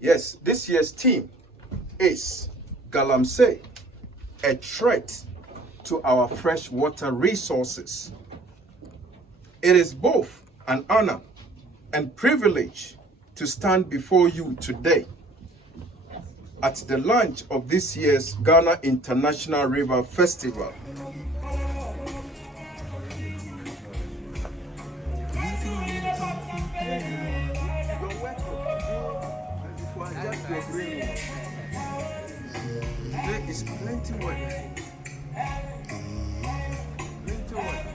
Yes, this year's theme is Galamsey, a threat to our freshwater resources. It is both an honor and privilege to stand before you today at the launch of this year's Ghana International River Festival. There is plenty work. Plenty work.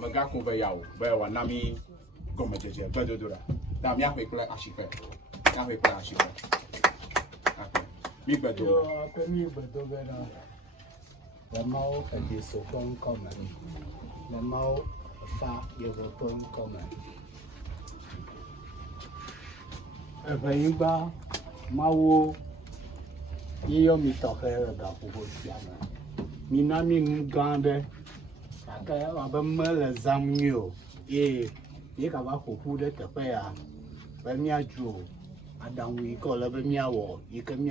Magako bayao, bayawa nami gomajeje badodora. Da mi akwe kula ashipe. Akwe kula ashipe. Akwe. Mi bado. Yo, akwe mi bado bena. La mau kadi sokong komen. La mau fa yevopon komen. Ebayimba mawo yeyo mi tohe da pugo siana. Minami ngande. Kaya abamele zamyo ye ka ba kofu de tepe ya ba mi aju adanwi ko le ba mi awo ye ka mi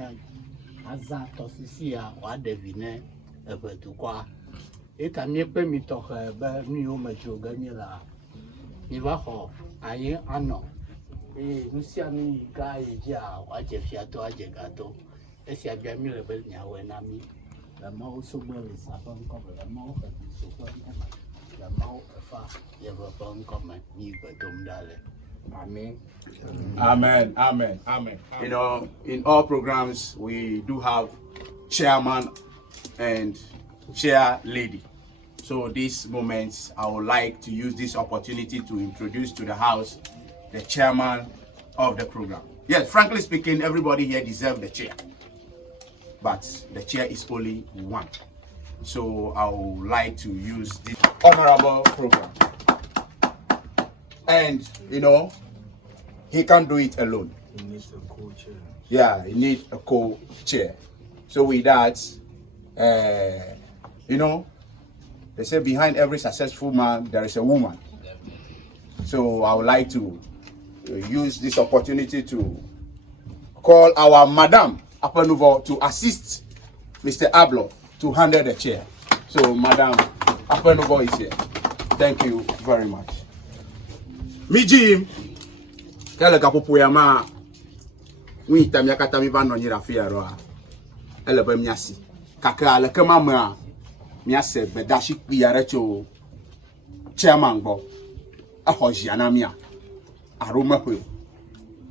azan to sisi ya wa devine e betu kwa e ka mi pe mi to ba mi o ma jo ga mi la ni ba ho aye ano nusia mi ga ye ja wa je fiato aje gato e si abia mi le ba nya we na mi la mau sobo le sabon ko la mau ka sobo la mau fa ye ba bon ko ma ni ba dom dale. Amen. Amen. Amen. Amen. You know, in all programs we do have chairman and chair lady. So these moments I would like to use this opportunity to introduce to the house the chairman of the program. Yes, frankly speaking, everybody here deserves the chair. But the chair is only one. So I would like to use this honorable program. And, you know, he can't do it alone. He needs a co-chair. Yeah, he needs a co-chair. So with that, you know, they say behind every successful man, there is a woman. So I would like to use this opportunity to call our Madam Apanuvo to assist Mr. Ablo to handle the chair. So Madam Apanuvo is here. Thank you very much. Mijim, kele kapupu ya ma, wita miakata mivano nyirafia roa, elebe miasi. Kaka aleke mama, miase bedashi piyarecho chairman bo, ahoji anamia, aroma hui,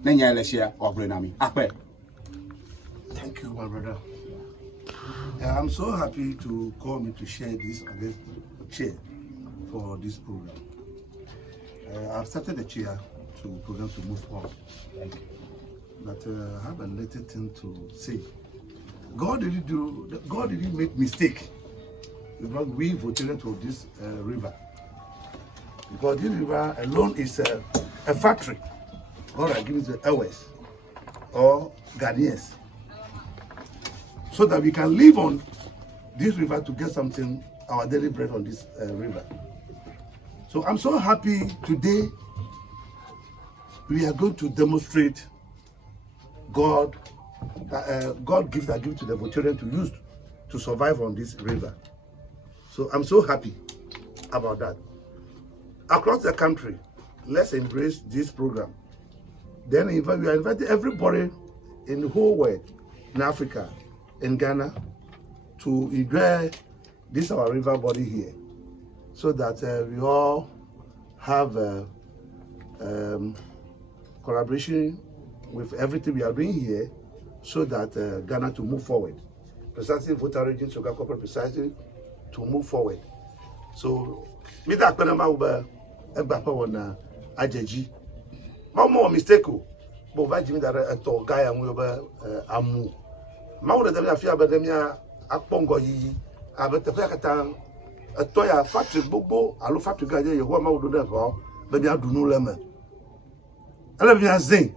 nenya eleshia obrenami. Akpe. Thank you, my brother. I'm so happy to call me to share this chair for this program. I've started the chair to program to move on. Thank you. But I have a little thing to say. God didn't make mistake because we voted to this river. Because this river alone is a factory. God has given the airways or Ghanaians, so that we can live on this river to get something, our daily bread on this river. So I'm so happy today we are going to demonstrate God gives that gift to the Voterian to use to survive on this river. So I'm so happy about that. Across the country, let's embrace this program. Then we are inviting everybody in the whole world, in Africa, in Ghana, to enjoy this our river body here, so that we all have collaboration with everything we are doing here so that Ghana to move forward. Precisely voter region, so corporate precisely to move forward. So, me that when I'm over na ajeji. Mama mistake but va jimi that a to guy and we over amu. Ma wo dem afia ba dem ya akpongo yi abete pe kata to ya factory gbogbo alo factory ga je ye ho ma wo do dem ko be bi adunu leme. Ala bi azin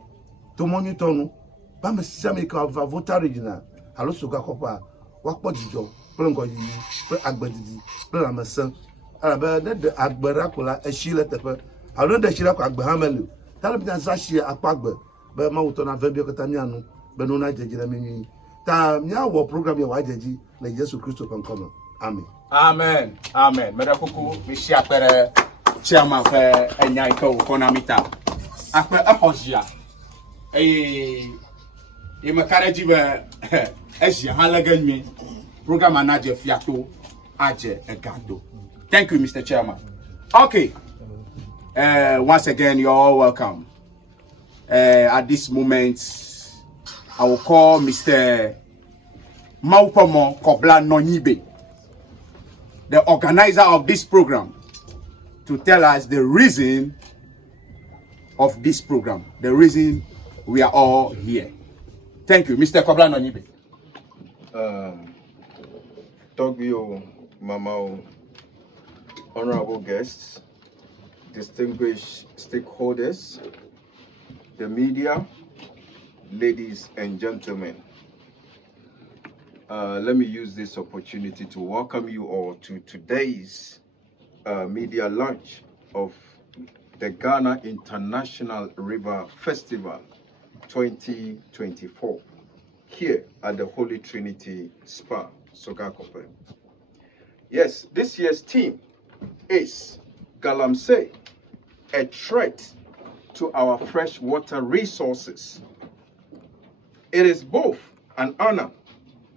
to monitor no ba me sami ka voter regional alo so ga kopa wa po jijo pe ngo yi pe agbadidi pe la masan ala ba de agbara kola ehile tepe alo de hile ko agba hamelu tala bi dan sashi apagbe be ma wo to na ve bi okata mi anu be no na jeje na mi ta mi awo program ya wa jeji na Yesu Kristo kan kono amen Amen. Amen. Medakuku mishi apere chairman fe enya iko konamita. Akpe ahojia. E makare jibe ehia halagan mi program manager fiato aje egado. Thank you, Mr. Chairman. Okay. Once again, you're all welcome. At this moment, I will call Mr. Maupomo Kobla Nonyibe, the organizer of this program, to tell us the reason of this program, the reason we are all here. Thank you, Mr. Kobla Nonyibe. Togbio, Mama, honorable guests, distinguished stakeholders, the media, ladies and gentlemen. Let me use this opportunity to welcome you all to today's media launch of the Ghana International River Festival 2024 here at the Holy Trinity Spa, Sogakope. Yes, this year's theme is Galamsey, a threat to our freshwater resources. It is both an honor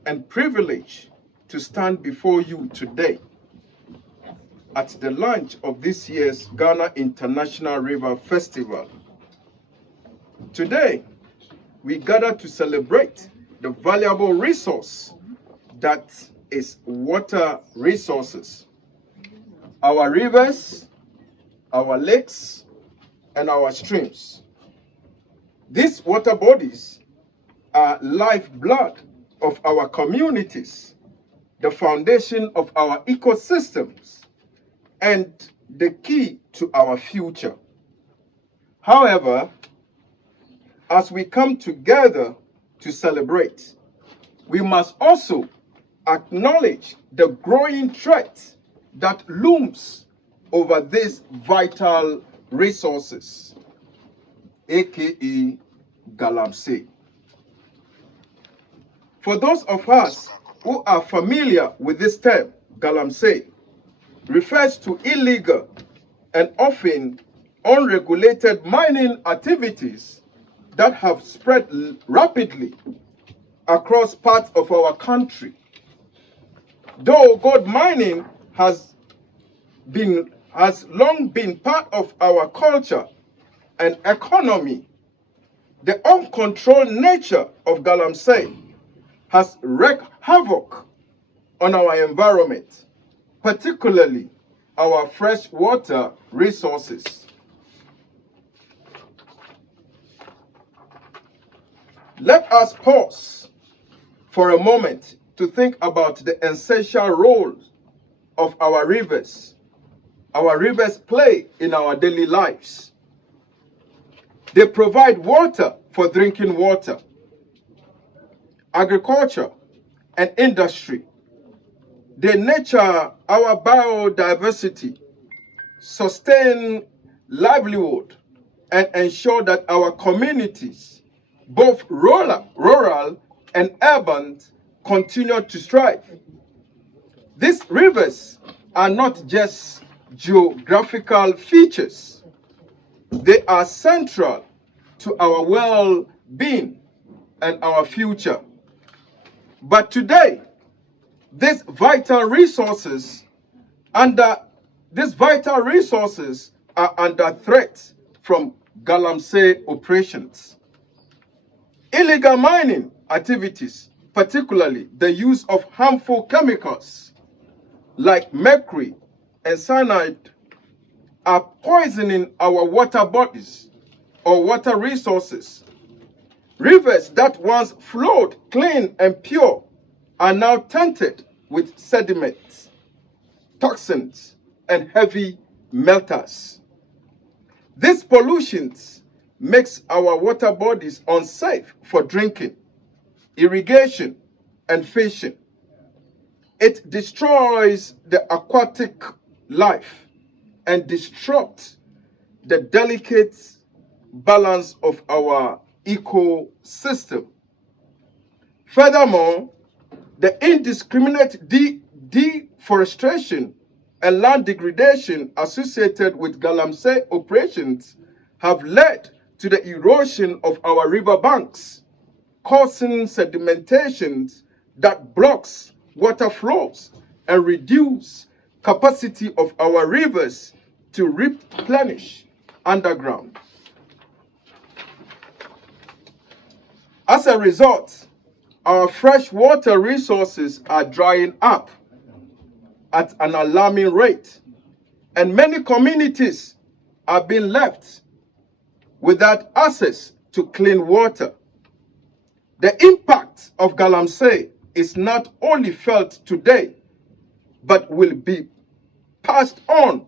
and privilege to stand before you today at the launch of this year's Ghana International River Festival. Today, we gather to celebrate the valuable resource that is water resources. Our rivers, our lakes, and our streams. These water bodies are lifeblood of our communities, the foundation of our ecosystems, and the key to our future. However, as we come together to celebrate, we must also acknowledge the growing threat that looms over these vital resources, aka Galamsey. For those of us who are familiar with this term, Galamsey refers to illegal and often unregulated mining activities that have spread rapidly across parts of our country. Though gold mining has long been part of our culture and economy, the uncontrolled nature of Galamsey has wreaked havoc on our environment, particularly our freshwater resources. Let us pause for a moment to think about the essential role of our rivers play in our daily lives. They provide water for drinking water, agriculture, and industry. They nurture our biodiversity, sustain livelihood, and ensure that our communities, both rural and urban, continue to strive. These rivers are not just geographical features. They are central to our well-being and our future. But today, these vital resources are under threat from Galamsey operations. Illegal mining activities, particularly the use of harmful chemicals like mercury and cyanide, are poisoning our water bodies or water resources. Rivers that once flowed clean and pure are now tainted with sediments, toxins, and heavy metals. These pollutions makes our water bodies unsafe for drinking, irrigation, and fishing. It destroys the aquatic life and disrupts the delicate balance of our ecosystem. Furthermore, the indiscriminate deforestation and land degradation associated with Galamsey operations have led to the erosion of our river banks, causing sedimentations that blocks water flows and reduce capacity of our rivers to replenish underground. As a result, our freshwater resources are drying up at an alarming rate, and many communities are being left without access to clean water. The impact of Galamsey is not only felt today, but will be passed on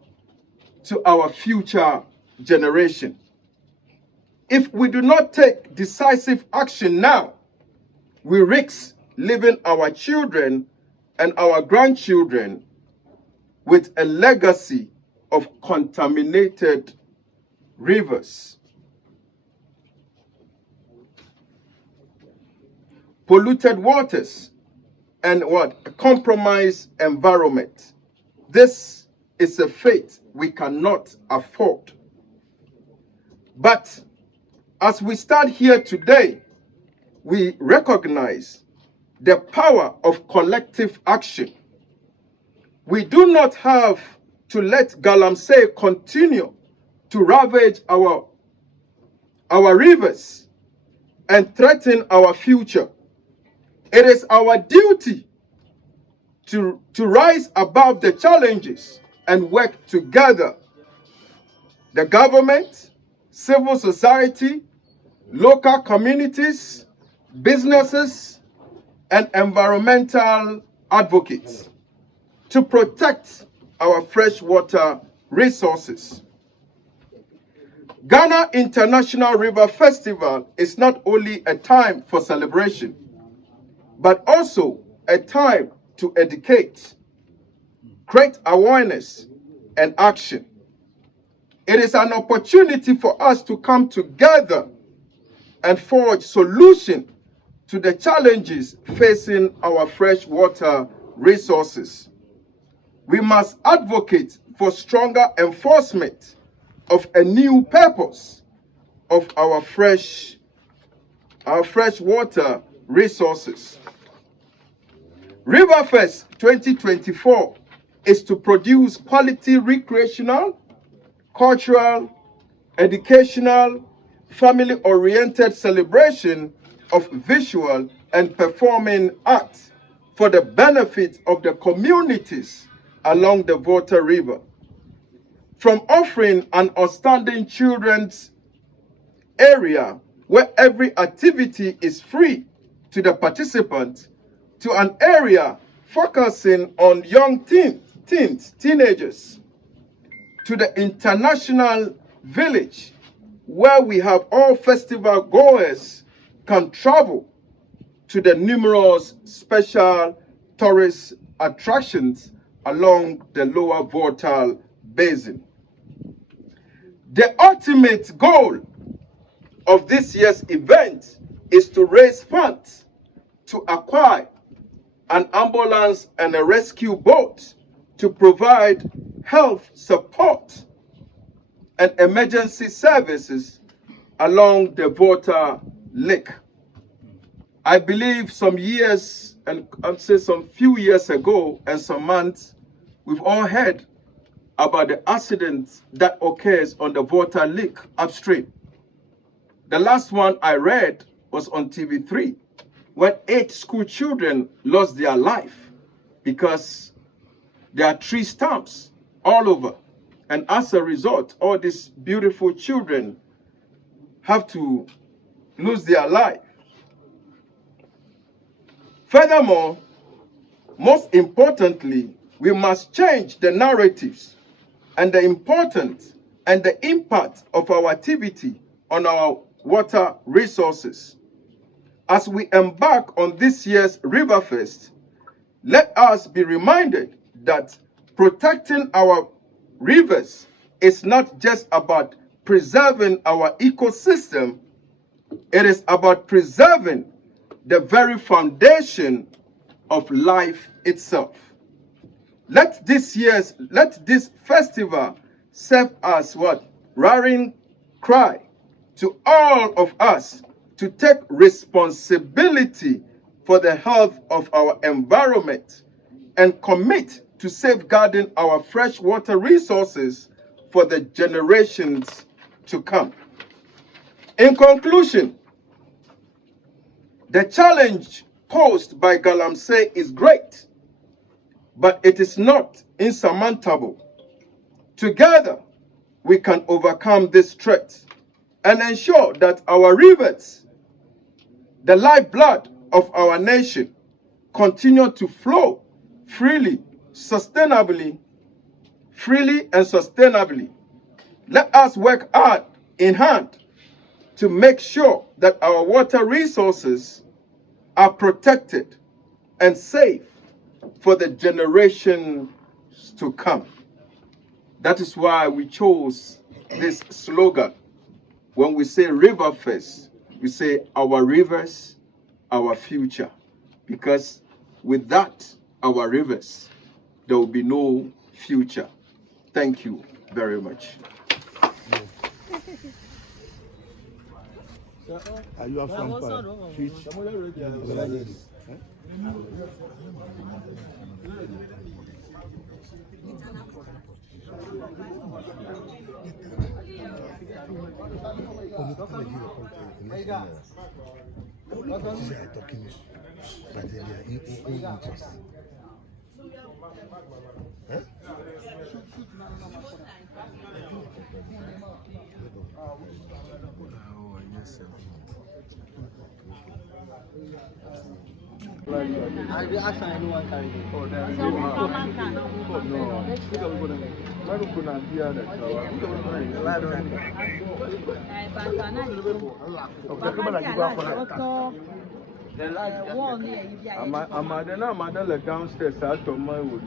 to our future generation. If we do not take decisive action now, we risk leaving our children and our grandchildren with a legacy of contaminated rivers, polluted waters, and a compromised environment. This is a fate we cannot afford. But as we stand here today, we recognize the power of collective action. We do not have to let Galamsey continue to ravage our rivers and threaten our future. It is our duty to rise above the challenges and work together. The government, civil society, local communities, businesses, and environmental advocates to protect our freshwater resources. Ghana International River Festival is not only a time for celebration, but also a time to educate, create awareness, and action. It is an opportunity for us to come together and forge solutions to the challenges facing our freshwater resources. We must advocate for stronger enforcement of a new purpose of our freshwater resources. Riverfest 2024 is to produce quality recreational, cultural, educational, family-oriented celebration of visual and performing arts for the benefit of the communities along the Volta River. From offering an outstanding children's area where every activity is free to the participants, to an area focusing on young teenagers, to the international village where we have all festival goers can travel to the numerous special tourist attractions along the lower Volta Basin. The ultimate goal of this year's event is to raise funds to acquire an ambulance and a rescue boat to provide health support and emergency services along the Volta Lake. I believe some years, and I'd say some few years ago and some months, we've all heard about the accident that occurs on the Volta Lake upstream. The last one I read was on TV3 when 8 school children lost their life because there are tree stumps all over. And as a result, all these beautiful children have to lose their life. Furthermore, most importantly, we must change the narratives and the importance and the impact of our activity on our water resources. As we embark on this year's Riverfest, let us be reminded that protecting our rivers is not just about preserving our ecosystem, it is about preserving the very foundation of life itself. Let this festival serve as what? Rallying cry to all of us to take responsibility for the health of our environment and commit to safeguarding our freshwater resources for the generations to come. In conclusion, the challenge posed by Galamsey is great, but it is not insurmountable. Together, we can overcome this threat and ensure that our rivers, the lifeblood of our nation, continue to flow freely and sustainably. Let us work hand in hand to make sure that our water resources are protected and safe for the generations to come. That is why we chose this slogan. When we say Riverfest, we say our rivers, our future. Because with that, our rivers, there will be no future. Thank you very much. Are you a fan? Amada downstairs at my wood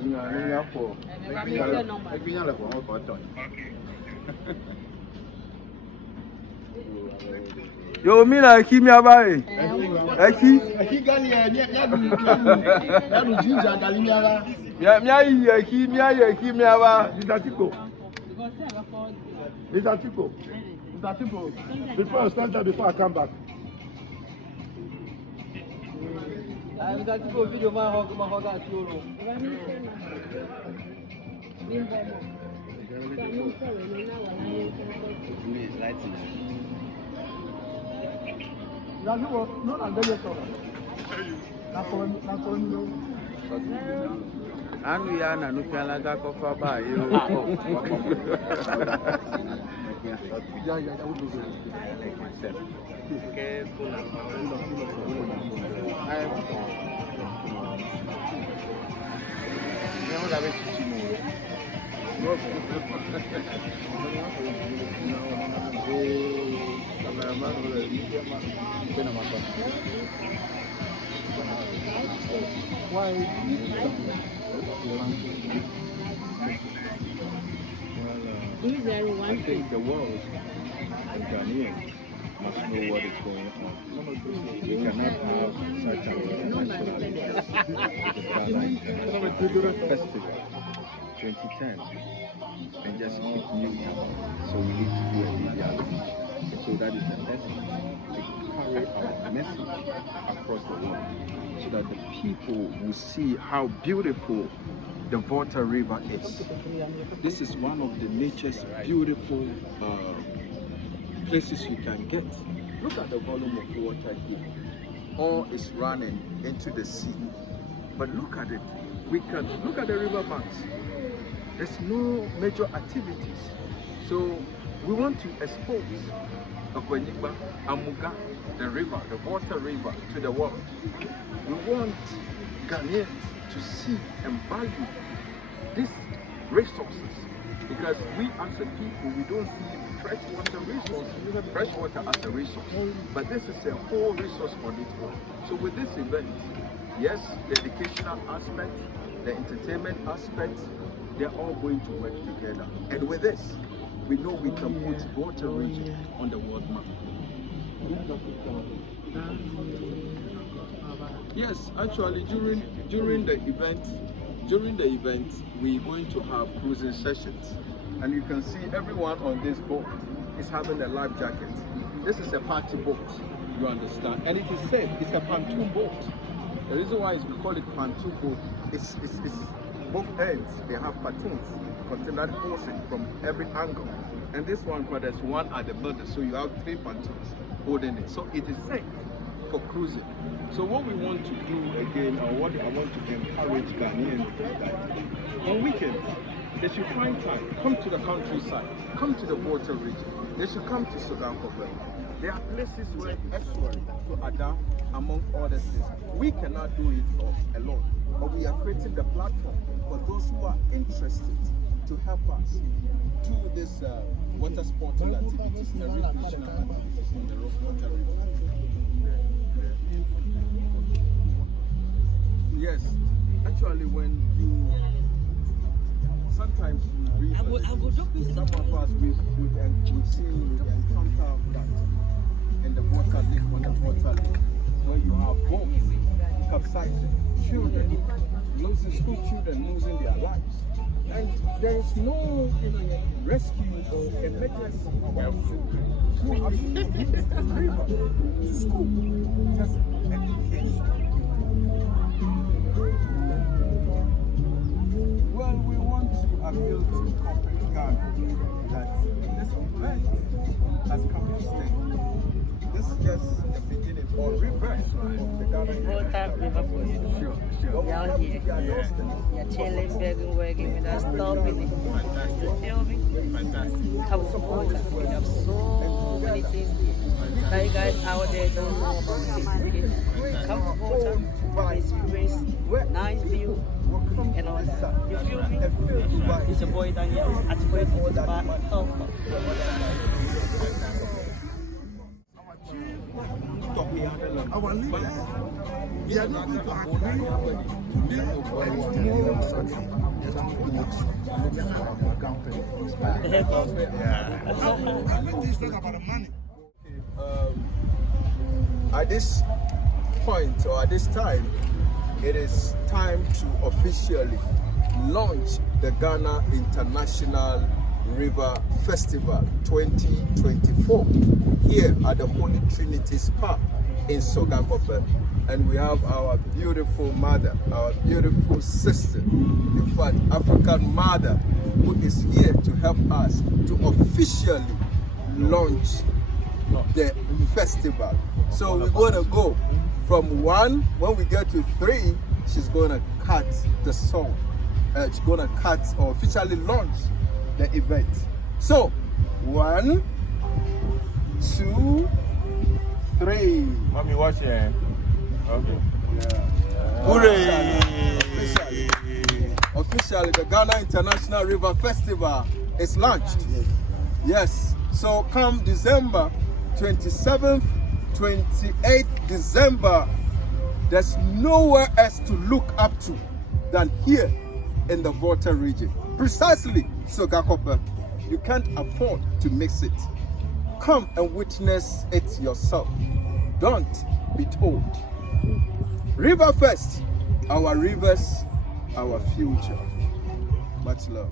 for Yo, me like him, ya bye. Eki gani ya ginger galimiara. Mr. Chico, before I stand there, before I come back. Mr. Chico, video my hog at you. Anu ya na nuka laga kofa ba yo. I think the world and Ghanaians must know what is going on. We cannot have such a festival 2010 and just keep muting. So we need to do a media launch. So that is the essence, to carry our message across the world so that the people will see how beautiful the Volta River is. This is one of the nature's beautiful places you can get. Look at the volume of water here. All is running into the sea. But look at it. We can look at the river banks. There's no major activities. So we want to expose Okwenyigba, Amuga, the river, the water river, to the world. We want Ghanaians to see and value these resources, because we as a people, we don't see freshwater resources, freshwater as a resource, but this is a whole resource for this world. So with this event, yes, the educational aspect, the entertainment aspect, they're all going to work together. And with this, we know we can put water region on the world map. Yes, actually during the event, we're going to have cruising sessions, and you can see everyone on this boat is having a life jacket. This is a party boat, you understand, and it is safe. It's a pontoon boat. The reason why is we call it pontoon boat. It's both ends. They have pontoons that holds it from every angle, and this one, there's one at the middle, so you have 3 pontoons holding it. So it is safe for cruising. So what we want to do again, or what I want to encourage Ghanaians is that on weekends, they should find time, come to the countryside, come to the water region. They should come to Sogakope. There are places where excellent to adapt among other things. We cannot do it alone, but we are creating the platform for those who are interested to help us do this water sporting activities and recreational activities on the water river. Yes, actually when you sometimes you read, some of us we've encounter that in the water lake, on the water lake, where you have boats capsizing, children, school children losing their lives. And there is no rescue or emergency who have to river to school, just education. Well, we want to appeal to corporate Ghana that this event has come to stay. This is just the beginning or reverse of the Ghana Water river food. Sure. We out here. You're chilling, begging, working without stopping it. You feel me? Fantastic. Come to water. We have so many things here. Now you guys out there don't know about it. Okay? Come to water, experience, nice view, and all that. You feel me? It's a boy down here. At boy to the back. Our leaders, we are not going to agree today or tomorrow. At this point or at this time, it is time to officially launch the Ghana International River Festival 2024 here at the Holy Trinity Spa in Sogakope. And we have our beautiful mother, our beautiful sister, in fact, African mother, who is here to help us to officially launch the festival. So we're going to go from 1, when we get to 3, she's going to cut the song. She's going to cut or officially launch the event. So 1, 2, 3. Mommy, watch here. Okay. Hooray! Officially, the Ghana International River Festival is launched. Yes. So come December 27th, 28th December, there's nowhere else to look up to than here in the Volta region. Precisely, Sogakope. You can't afford to miss it. Come and witness it yourself. Don't be told. River first, our rivers, our future. Much love.